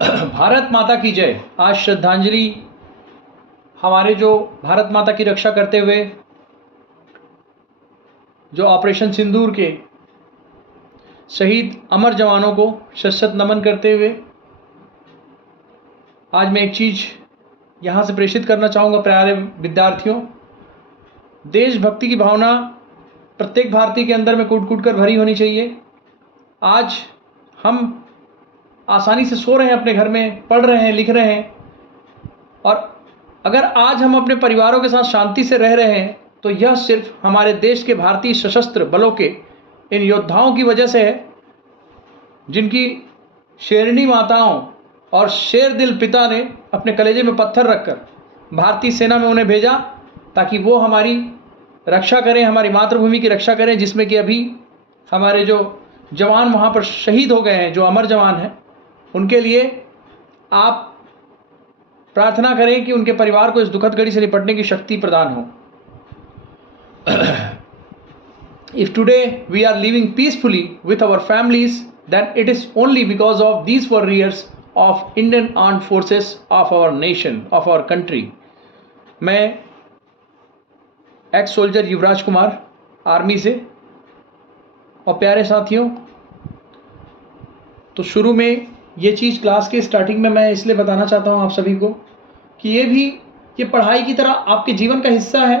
भारत माता की जय। आज श्रद्धांजलि हमारे जो भारत माता की रक्षा करते हुए जो ऑपरेशन सिंदूर के शहीद अमर जवानों को शत नमन करते हुए आज मैं एक चीज़ यहाँ से प्रेषित करना चाहूँगा प्यारे विद्यार्थियों। देशभक्ति की भावना प्रत्येक भारतीय के अंदर में कूट कूट कर भरी होनी चाहिए। आज हम आसानी से सो रहे हैं, अपने घर में पढ़ रहे हैं, लिख रहे हैं, और अगर आज हम अपने परिवारों के साथ शांति से रह रहे हैं तो यह सिर्फ हमारे देश के भारतीय सशस्त्र बलों के इन योद्धाओं की वजह से है, जिनकी शेरनी माताओं और शेर दिल पिता ने अपने कलेजे में पत्थर रखकर भारतीय सेना में उन्हें भेजा ताकि वो हमारी रक्षा करें, हमारी मातृभूमि की रक्षा करें, जिसमें कि अभी हमारे जो जवान वहाँ पर शहीद हो गए हैं, जो अमर जवान हैं, उनके लिए आप प्रार्थना करें कि उनके परिवार को इस दुखद घड़ी से निपटने की शक्ति प्रदान हो। If today we are living peacefully with our families, then it is only because of these warriors of Indian Armed Forces of our nation, of our country. मैं एक्स सोल्जर युवराज कुमार आर्मी से, और प्यारे साथियों, तो शुरू में ये चीज़ क्लास के स्टार्टिंग में मैं इसलिए बताना चाहता हूँ आप सभी को कि ये पढ़ाई की तरह आपके जीवन का हिस्सा है,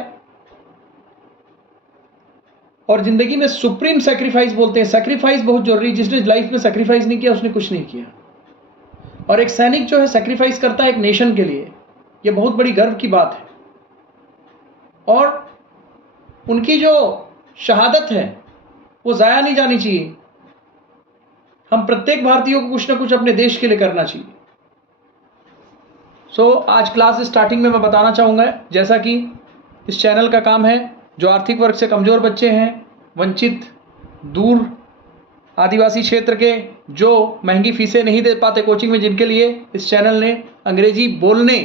और ज़िंदगी में सुप्रीम सेक्रीफाइस बोलते हैं। सेक्रीफाइस बहुत जरूरी। जिसने लाइफ में सेक्रीफाइस नहीं किया उसने कुछ नहीं किया। और एक सैनिक जो है सेक्रीफाइस करता है एक नेशन के लिए, ये बहुत बड़ी गर्व की बात है। और उनकी जो शहादत है वो ज़ाया नहीं जानी चाहिए। हम प्रत्येक भारतीयों को कुछ ना कुछ अपने देश के लिए करना चाहिए। आज क्लास स्टार्टिंग में मैं बताना चाहूँगा, जैसा कि इस चैनल का काम है, जो आर्थिक वर्ग से कमज़ोर बच्चे हैं, वंचित, दूर आदिवासी क्षेत्र के, जो महंगी फीसें नहीं दे पाते कोचिंग में, जिनके लिए इस चैनल ने अंग्रेजी बोलने,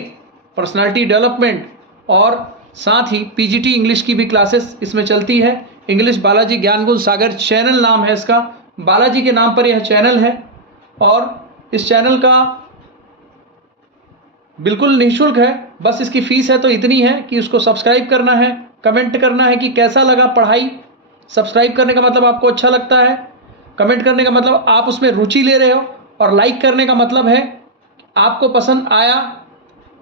पर्सनालिटी डेवलपमेंट और साथ ही पीजीटी इंग्लिश की भी क्लासेस इसमें चलती है। इंग्लिश बालाजी ज्ञानगुण सागर चैनल नाम है इसका। बालाजी के नाम पर यह चैनल है, और इस चैनल का बिल्कुल निःशुल्क है। बस इसकी फ़ीस है तो इतनी है कि उसको सब्सक्राइब करना है, कमेंट करना है कि कैसा लगा पढ़ाई। सब्सक्राइब करने का मतलब आपको अच्छा लगता है, कमेंट करने का मतलब आप उसमें रुचि ले रहे हो, और लाइक करने का मतलब है आपको पसंद आया।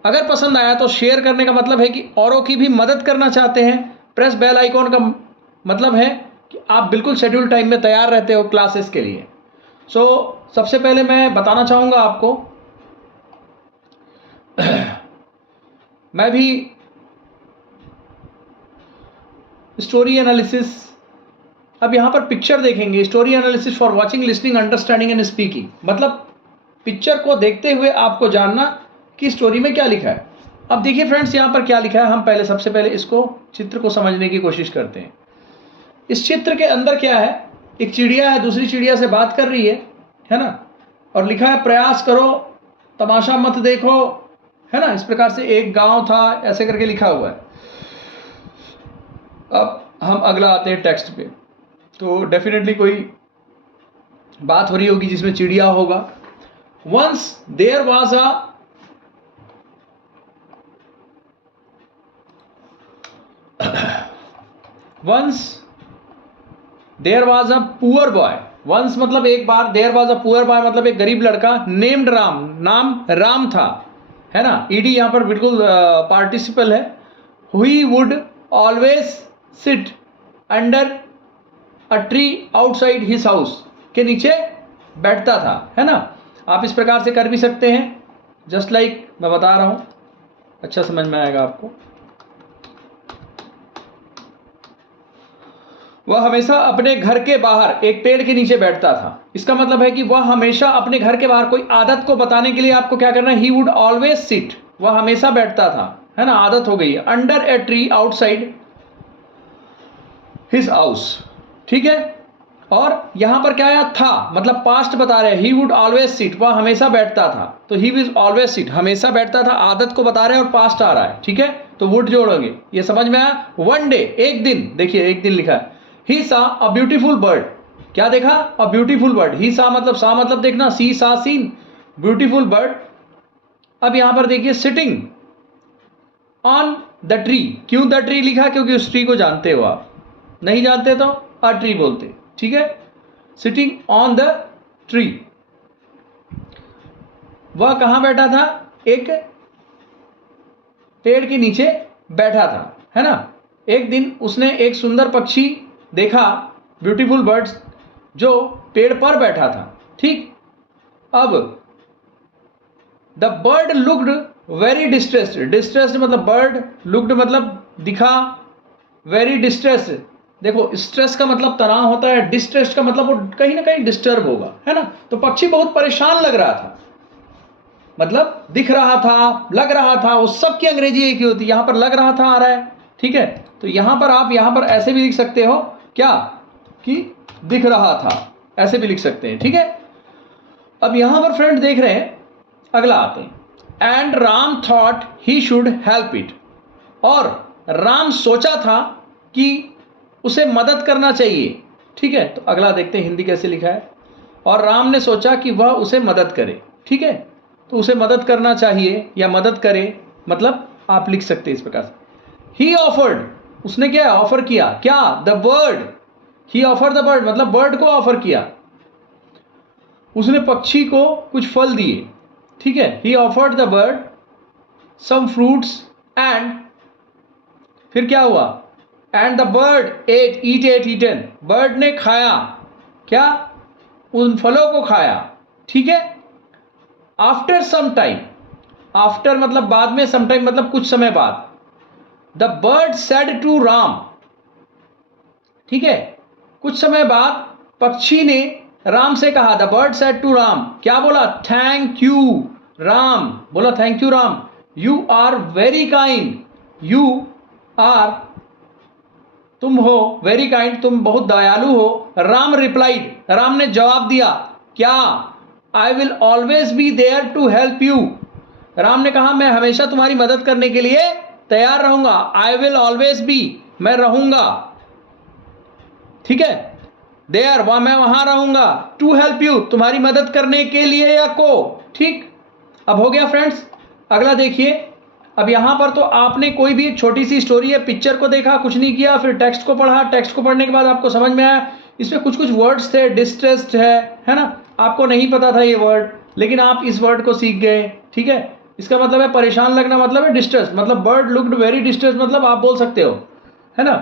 अगर पसंद आया तो शेयर करने का मतलब है कि औरों की भी मदद करना चाहते हैं। प्रेस बेल आइकॉन का मतलब है कि आप बिल्कुल शेड्यूल टाइम में तैयार रहते हो क्लासेस के लिए। सबसे पहले मैं बताना चाहूँगा आपको, मैं भी स्टोरी एनालिसिस, अब यहाँ पर पिक्चर देखेंगे। Story analysis for watching, listening, understanding and speaking, मतलब पिक्चर को देखते हुए आपको जानना कि स्टोरी में क्या लिखा है। अब देखिए फ्रेंड्स, यहाँ पर क्या लिखा है। हम सबसे पहले इसको चित्र को समझने की कोशिश करते हैं। इस चित्र के अंदर क्या है, एक चिड़िया है, दूसरी चिड़िया से बात कर रही है ना, और लिखा है प्रयास करो, तमाशा मत देखो, है ना। इस प्रकार से एक गांव था, ऐसे करके लिखा हुआ है। अब हम अगला आते हैं टेक्स्ट पे, तो डेफिनेटली कोई बात हो रही होगी जिसमें चिड़िया होगा। Once there was a poor boy. Once मतलब एक बार, there was a poor boy मतलब एक गरीब लड़का, नेम्ड राम, नाम राम था, है ना। ईडी यहाँ पर बिल्कुल पार्टिसिपल है। He would always sit under a tree outside his house, के नीचे बैठता था, है ना। आप इस प्रकार से कर भी सकते हैं, जस्ट लाइक मैं बता रहा हूँ, अच्छा समझ में आएगा आपको। वह हमेशा अपने घर के बाहर एक पेड़ के नीचे बैठता था। इसका मतलब है कि वह हमेशा अपने घर के बाहर, कोई आदत को बताने के लिए आपको क्या करना है, ही वुड ऑलवेज सिट, वह हमेशा बैठता था, है ना, आदत हो गई है। Under a tree outside his house, ठीक है। और यहां पर क्या आया, था, मतलब पास्ट बता रहे हैं। ही वुड ऑलवेज सिट, वह हमेशा बैठता था, तो ही विज ऑलवेज सिट, हमेशा बैठता था, आदत को बता रहे हैं और पास्ट आ रहा है, ठीक है। तो वुड जोड़ोगे, ये समझ में आया। वन डे, एक दिन, देखिए एक दिन लिखा है। ही सा अ ब्यूटीफुल बर्ड, क्या देखा, अ ब्यूटीफुल बर्ड। ही सा मतलब देखना, सी सा सीन, ब्यूटीफुल बर्ड। अब यहां पर देखिए सिटिंग ऑन द ट्री। क्यों द ट्री लिखा? क्योंकि उस ट्री को जानते हो आप, नहीं जानते तो अ ट्री बोलते, ठीक है। सिटिंग ऑन द ट्री, वह कहां बैठा था? एक पेड़ के नीचे बैठा था, है ना। एक दिन उसने एक सुंदर पक्षी देखा, ब्यूटीफुल बर्ड्स, जो पेड़ पर बैठा था, ठीक। अब the bird looked very distressed. Distressed मतलब बर्ड, लुक्ड मतलब दिखा, वेरी डिस्ट्रेस्ड। देखो स्ट्रेस का मतलब तनाव होता है, डिस्ट्रेस्ड का मतलब वो कहीं ना कहीं डिस्टर्ब होगा, है ना। तो पक्षी बहुत परेशान लग रहा था, मतलब दिख रहा था, लग रहा था, उस सब की अंग्रेजी एक ही होती है। यहां पर लग रहा था आ रहा है, ठीक है। तो यहां पर आप यहां पर ऐसे भी लिख सकते हो क्या कि दिख रहा था, ऐसे भी लिख सकते हैं, ठीक है। अब यहां पर फ्रेंड देख रहे हैं, अगला आते हैं। And Ram thought he should help it. और राम सोचा था कि उसे मदद करना चाहिए, ठीक है। तो अगला देखते हैं हिंदी कैसे लिखा है। और राम ने सोचा कि वह उसे मदद करे, ठीक है। तो उसे मदद करना चाहिए या मदद करे, मतलब आप लिख सकते हैं इस प्रकार से। ही ऑफर्ड, उसने क्या ऑफर किया? क्या? The bird. He offer the bird मतलब बर्ड को ऑफर किया, उसने पक्षी को कुछ फल दिए, ठीक है। He offered the bird some fruits and फिर क्या हुआ? And the bird ate, eat ate eaten, bird ने खाया, क्या? उन फलों को खाया, ठीक है। आफ्टर सम टाइम, आफ्टर मतलब बाद में, सम टाइम मतलब कुछ समय बाद। The bird said to Ram, ठीक है। कुछ समय बाद पक्षी ने राम से कहा, the bird said to Ram, क्या बोला? थैंक यू राम, बोला thank you Ram, you are very kind, you are, तुम हो, वेरी काइंड, तुम बहुत दयालु हो। राम रिप्लाइड, राम ने जवाब दिया, क्या? I will always be there to help you. Ram ने कहा मैं हमेशा तुम्हारी मदद करने के लिए तैयार रहूंगा। आई विल ऑलवेज बी, मैं रहूंगा, ठीक है। देयर, वहां मैं वहां रहूंगा, टू हेल्प यू, तुम्हारी मदद करने के लिए या को, ठीक। अब हो गया फ्रेंड्स। अगला देखिए। अब यहां पर तो आपने कोई भी छोटी सी स्टोरी है, पिक्चर को देखा, कुछ नहीं किया, फिर टेक्स्ट को पढ़ा, टेक्स्ट को पढ़ने के बाद आपको समझ में आया इसमें कुछ कुछ वर्ड्स थे, डिस्ट्रेस्ड है ना। आपको नहीं पता था ये वर्ड, लेकिन आप इस वर्ड को सीख गए, ठीक है। इसका मतलब है परेशान लगना, मतलब है डिस्ट्रेस, मतलब बर्ड लुक्ड वेरी डिस्ट्रेस, मतलब आप बोल सकते हो, है ना,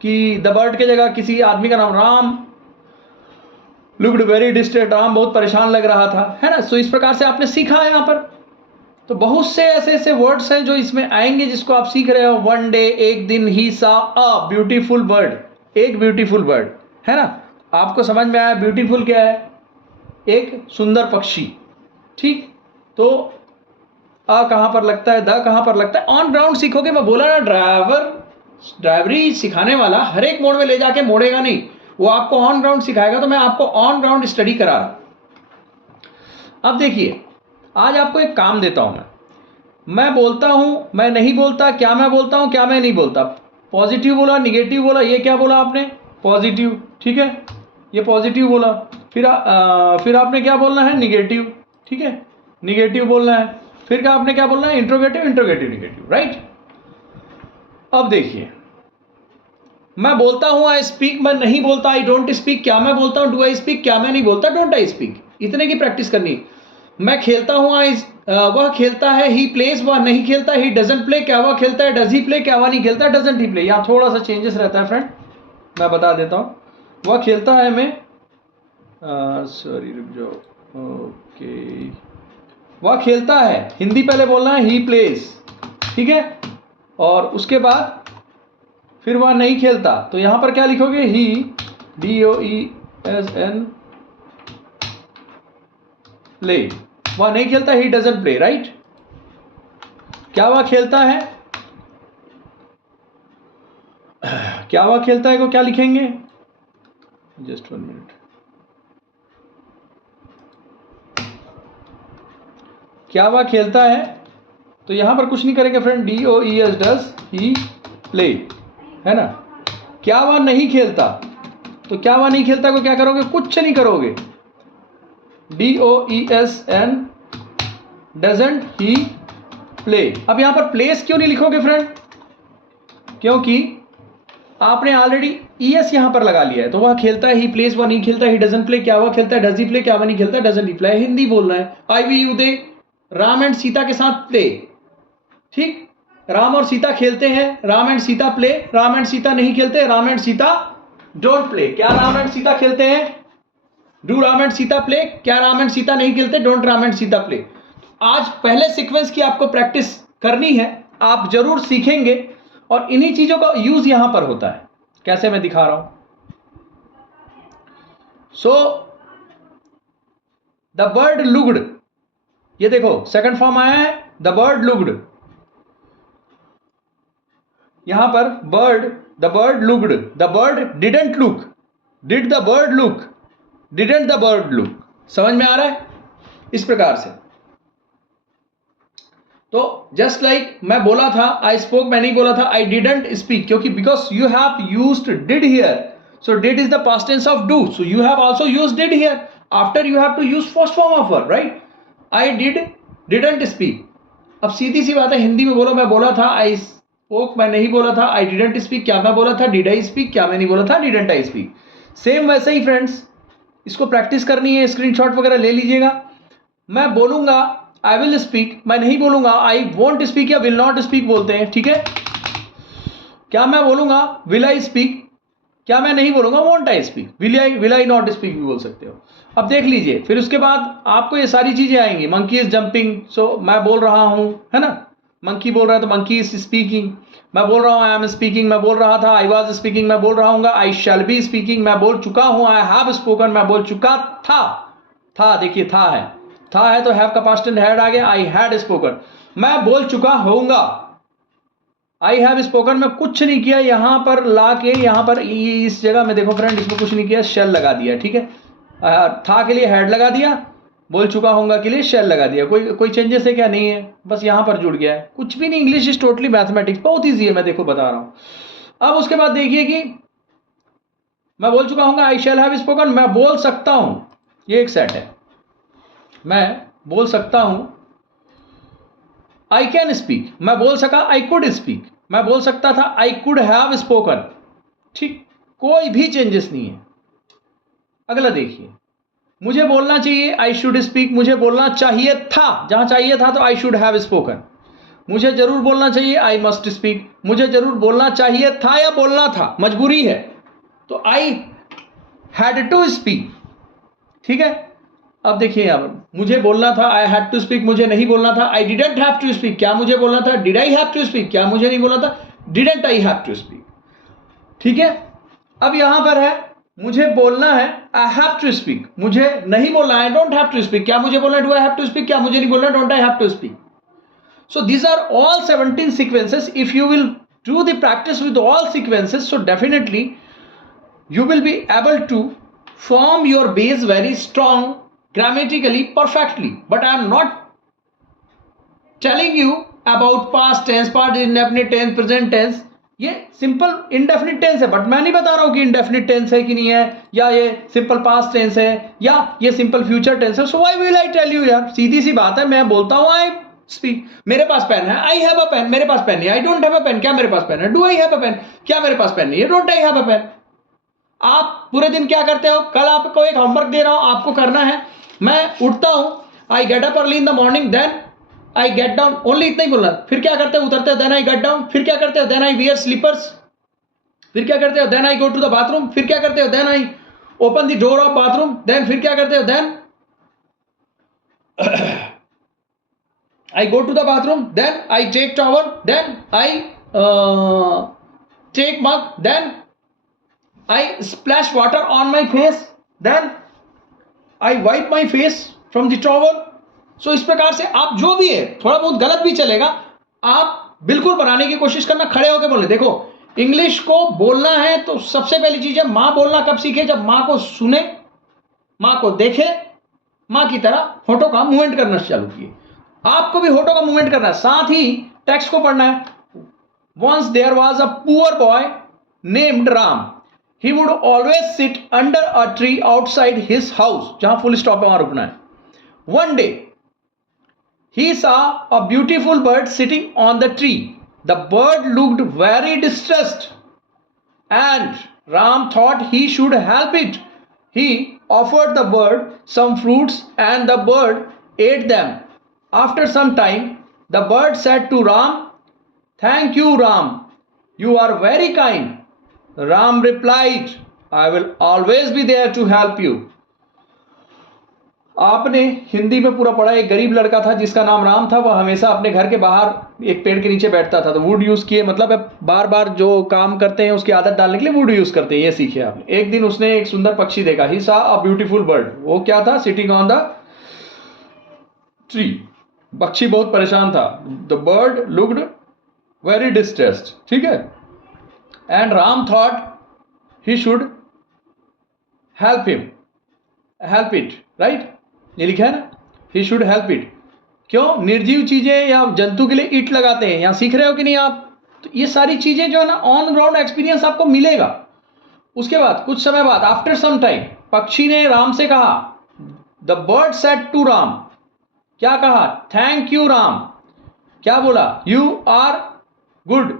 कि द बर्ड के जगह किसी आदमी का नाम Ram looked very distress, Ram बहुत परेशान लग रहा था, है ना। सो इस प्रकार से आपने सीखा है यहाँ पर। तो बहुत से ऐसे ऐसे वर्ड्स हैं जो इसमें आएंगे जिसको आप सीख रहे हो। वन डे, एक दिन, ही सा अ ब्यूटीफुल बर्ड, एक ब्यूटीफुल बर्ड, है ना। आपको समझ में आया ब्यूटीफुल क्या है? एक सुंदर पक्षी, ठीक। तो अ कहां पर लगता है, द कहां पर लगता है? ऑन ग्राउंड सीखोगे। मैं बोला ना, ड्राइवरी सिखाने वाला हर एक मोड़ में ले जाके मोड़ेगा नहीं, वो आपको ऑन ग्राउंड सिखाएगा। तो मैं आपको ऑन ग्राउंड स्टडी करा रहा। अब देखिए, आज आपको एक काम देता हूं मैं बोलता हूं, मैं नहीं बोलता, क्या मैं बोलता हूं, क्या मैं नहीं बोलता। पॉजिटिव बोला, निगेटिव बोला, ये क्या बोला आपने? पॉजिटिव, ठीक है, ये पॉजिटिव बोला। फिर आपने क्या बोलना है? निगेटिव, ठीक है, निगेटिव बोलना है। फिर क्या आपने क्या बोलना है? Interrogative, interrogative, negative, right. अब देखिए, मैं बोलता हूं आई स्पीक, मैं नहीं बोलता आई डोंट स्पीक, क्या मैं बोलता हूं? डू आई स्पीक, क्या मैं नहीं बोलता? Don't I speak. इतने की प्रैक्टिस करनी। मैं खेलता हूं, आई, वह खेलता है, ही प्लेस, वह नहीं खेलता, ही डजंट प्ले, क्या वह खेलता है? डज ही प्ले, क्या वह नहीं खेलता? Doesn't he play. यहां थोड़ा सा चेंजेस रहता है फ्रेंड, मैं बता देता हूं। वह खेलता है में, सॉरी रुक जाओ, ओके, वह खेलता है, हिंदी पहले बोलना है, ही प्लेस, ठीक है। और उसके बाद फिर वह नहीं खेलता, तो यहां पर क्या लिखोगे? ही, DOESN, प्ले, वह नहीं खेलता, ही डजंट प्ले, राइट। क्या वह खेलता है? क्या वह खेलता है को क्या लिखेंगे? Just 1 minute. क्या वह खेलता है, तो यहां पर कुछ नहीं करेंगे friend, DOES, does he play, है ना। क्या वह नहीं खेलता, तो क्या वह नहीं खेलता को क्या करोगे? कुछ नहीं करोगे, DOESN डजंट ही प्ले। अब यहां पर प्लेस क्यों नहीं लिखोगे फ्रेंड? क्योंकि आपने ऑलरेडी ईएस यहां पर लगा लिया है, तो वह खेलता है, ही प्लेस, वह नहीं खेलता, ही डजंट प्ले, क्या वह खेलता है, डज ही प्ले, क्या वह नहीं खेलता, डजंट ही प्ले। हिंदी बोल रहा है। I we you they Ram and Sita के साथ प्ले, ठीक, राम और सीता खेलते हैं, Ram and Sita play, Ram and Sita नहीं खेलते, Ram and Sita don't play. क्या राम एंड सीता खेलते हैं? Do Ram and Sita play? क्या राम एंड सीता नहीं खेलते? Don't Ram and Sita play. आज पहले सीक्वेंस की आपको प्रैक्टिस करनी है, आप जरूर सीखेंगे, और इन्हीं चीजों का यूज यहां पर होता है। कैसे मैं दिखा रहा हूं। सो द बर्ड लुक्ड, ये देखो सेकंड फॉर्म आया है, द बर्ड लुक्ड। यहां पर bird, the bird looked, the bird didn't look, did the bird look, didn't the bird look. समझ में आ रहा है? इस प्रकार से। तो जस्ट लाइक मैं बोला था आई स्पोक, मैं नहीं बोला था आई डिडंट स्पीक, क्योंकि because you have used did here, so did is the past tense of do, so you have also used did here, after you have to use first form of verb, right? I didn't speak. अब सीधी सी बात है, हिंदी में बोलो मैं बोला था I spoke, मैं नहीं बोला था आई डिडंट स्पीक, क्या मैं बोला था डिड आई स्पीक, क्या मैं नहीं बोला था डिडंट आई स्पीक। सेम वैसे ही फ्रेंड्स, इसको प्रैक्टिस करनी है, स्क्रीनशॉट वगैरह ले लीजिएगा। मैं बोलूंगा आई विल स्पीक, मैं नहीं बोलूंगा आई वोंट स्पीक या विल नॉट स्पीक बोलते हैं, ठीक है? क्या मैं बोलूंगा विल आई स्पीक, क्या मैं नहीं बोलूंगा won't I speak, will I not speak भी बोल सकते हो। अब देख लीजिए, फिर उसके बाद आपको ये सारी चीजें आएंगी। मंकी इज जंपिंग, सो मैं बोल रहा हूं, है ना? मंकी बोल रहा है तो मंकी इज स्पीकिंग। मैं बोल रहा हूं आई एम स्पीकिंग, मैं बोल रहा था आई वाज स्पीकिंग, मैं बोल रहा हूँ आई शैल बी स्पीकिंग, मैं बोल चुका हूं आई हैव स्पोकन, मैं बोल चुका था, देखिए था है तो हैव का पास्ट टेंस हैड आ गया, आई हैड स्पोकन। मैं बोल चुका होऊंगा, आई हैव स्पोकन में कुछ नहीं किया, यहां पर लाके यहां पर इस जगह में देखो फ्रेंड, इसमें कुछ नहीं किया, शेल लगा दिया, ठीक है? था के लिए हैड लगा दिया, बोल चुका होऊंगा के लिए शेल लगा दिया। कोई चेंजेस है क्या? नहीं है, बस यहां पर जुड़ गया है, कुछ भी नहीं। इंग्लिश इज टोटली मैथमेटिक्स, बहुत ईजी है, मैं देखो बता रहा हूं। अब उसके बाद देखिए कि मैं बोल चुका हूँ आई शैल हैव स्पोकन, मैं बोल सकता हूं, ये एक सेट है, मैं बोल सकता हूं आई कैन स्पीक, मैं बोल सका आई कुड स्पीक, मैं बोल सकता था आई कुड हैव स्पोकन, ठीक, कोई भी चेंजेस नहीं है। अगला देखिए, मुझे बोलना चाहिए आई शुड स्पीक, मुझे बोलना चाहिए था, जहां चाहिए था तो आई शुड हैव स्पोकन। मुझे जरूर बोलना चाहिए आई मस्ट स्पीक, मुझे जरूर बोलना चाहिए था या बोलना था, मजबूरी है तो आई हैड टू स्पीक, ठीक है? अब देखिए यहां पर मुझे बोलना था आई हैड टू स्पीक, मुझे नहीं बोलना था I didn't have to speak, क्या मुझे बोलना था did I have to speak, क्या मुझे नहीं बोलना था didn't I have to speak, ठीक है? अब यहां पर है मुझे बोलना है आई हैव टू स्पीक, मुझे नहीं बोलना I don't have to speak, क्या मुझे बोलना do I have to speak, क्या मुझे नहीं बोलना don't I have to speak. So these are all 17 sequences. If you will do the practice with all sequences, so definitely you will be able to form your base very strong grammatically perfectly. But I am not telling you about past tense, past indefinite tense, present tense. ये simple indefinite tense है, but मैं नहीं बता रहा हूं कि indefinite tense है कि नहीं है, या ये सिंपल पास्ट टेंस है, या ये सिंपल फ्यूचर टेंस है। So why will I tell you यार? सीधी सी बात है, मैं बोलता हूं आई स्पीक, मेरे पास पेन है, आई हैव अ पेन, मेरे पास पेन नहीं, I don't have a pen, क्या मेरे पास पेन है, do I have a pen, क्या मेरे पास पेन नहीं है, don't I have a pen. आप पूरे दिन क्या करते हो? कल आपको एक होमवर्क दे रहा हूं, आपको करना है। मैं उठता हूं I get up early in the morning, then I get down, only इतना ही बोलना। फिर क्या करते हो? उतरते हो, देन आई गेट डाउन। फिर क्या करते हो? Then I wear slippers. फिर क्या करते हो? Then I go to the bathroom. फिर क्या करते हो? Then I open the door of bathroom. Then फिर क्या करते हो? Then I go to the bathroom, then I take towel, then I take mug, then I splash water on my face, then I wipe my face from the towel. So इस प्रकार से आप जो भी है, थोड़ा बहुत गलत भी चलेगा, आप बिल्कुल बनाने की कोशिश करना, खड़े होकर बोले। देखो इंग्लिश को बोलना है तो सबसे पहली चीज है, माँ बोलना कब सीखे? जब माँ को सुने, माँ को देखे, माँ की तरह होठों का मूवमेंट करना चालू किए। आपको भी होठों का मूवमेंट करना है, साथ ही टेक्स्ट को पढ़ना है। Once there was a poor boy named Ram. He would always sit under a tree outside his house. जहां फुल स्टॉप है वहां रुकना है। One day he saw a beautiful bird sitting on the tree. The bird looked very distressed, and Ram thought he should help it. He offered the bird some fruits, and the bird ate them. After some time, the bird said to Ram, "Thank you, Ram. You are very kind." Ram replied, "I will always be there to help you." आपने हिंदी में पूरा पढ़ा। एक गरीब लड़का था जिसका नाम राम था। वह हमेशा अपने घर के बाहर एक पेड़ के नीचे बैठता था। तो वुड यूज़ किए, मतलब बार बार जो काम करते हैं उसकी आदत डालने के लिए वुड यूज़ करते हैं, ये सीखे आपने। एक दिन उसने एक सुंदर पक्षी देखा। ही सा अ ब्यूटीफुल बर्ड। वो क्या था? Sitting on the tree. पक्षी बहुत परेशान था। The bird looked very distressed, ठीक है। And Ram thought he should help it, right. ये लिखा है ना, ही शुड हेल्प इट। क्यों? निर्जीव चीजें या जंतु के लिए ईट लगाते हैं। यहां सीख रहे हो कि नहीं आप? तो ये सारी चीजें जो है ना, ऑन ग्राउंड एक्सपीरियंस आपको मिलेगा। उसके बाद कुछ समय बाद, आफ्टर सम टाइम, पक्षी ने राम से कहा, the bird said to Ram, क्या कहा? Thank you Ram. क्या बोला? You are good.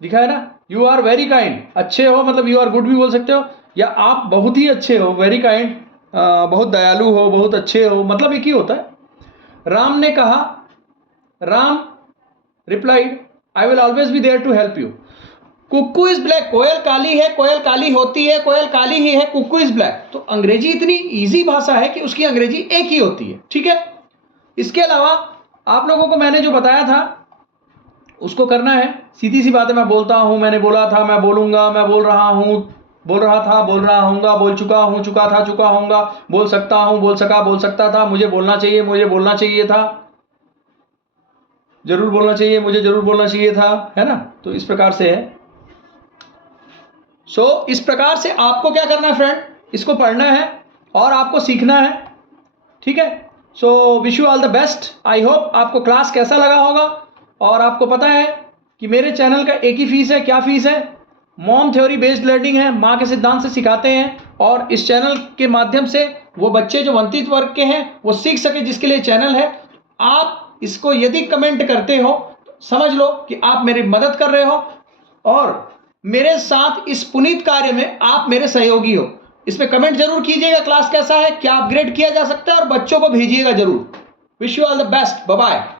लिखा है ना, यू आर वेरी काइंड। अच्छे हो, मतलब यू आर गुड भी बोल सकते हो, या आप बहुत ही अच्छे हो, वेरी काइंड, बहुत दयालु हो, बहुत अच्छे हो, मतलब एक ही होता है। राम ने कहा, Ram replied, I will always be there to help you. Cuckoo is black. कोयल काली है, कोयल काली होती है, कोयल काली ही है, कुक्कू इज ब्लैक। तो अंग्रेजी इतनी इजी भाषा है कि उसकी अंग्रेजी एक ही होती है, ठीक है। इसके अलावा आप लोगों को मैंने जो बताया था उसको करना है। सीधी सी बात है, मैं बोलता हूं, मैंने बोला था, मैं बोलूंगा, मैं बोल रहा हूं, बोल रहा था, बोल रहा हूँगा, बोल चुका हूँ, चुका था, चुका होऊंगा, बोल सकता हूँ, बोल सका, बोल सकता था, मुझे बोलना चाहिए, मुझे बोलना चाहिए था, जरूर बोलना चाहिए, मुझे जरूर बोलना चाहिए था, है ना। तो इस प्रकार से है। इस प्रकार से आपको क्या करना है फ्रेंड? इसको पढ़ना है और आपको सीखना है, ठीक है। Wish you all the best. I hope आपको क्लास कैसा लगा होगा। और आपको पता है कि मेरे चैनल का एक ही फीस है। क्या फीस है? मॉम थ्योरी बेस्ड लर्निंग है। माँ के सिद्धांत से सिखाते हैं, और इस चैनल के माध्यम से वो बच्चे जो वंचित वर्ग के हैं वो सीख सके, जिसके लिए चैनल है। आप इसको यदि कमेंट करते हो तो समझ लो कि आप मेरी मदद कर रहे हो, और मेरे साथ इस पुनीत कार्य में आप मेरे सहयोगी हो। इस पे कमेंट जरूर कीजिएगा, क्लास कैसा है, क्या अपग्रेड किया जा सकता है, और बच्चों को भेजिएगा जरूर। Wish you all the best. Bye bye.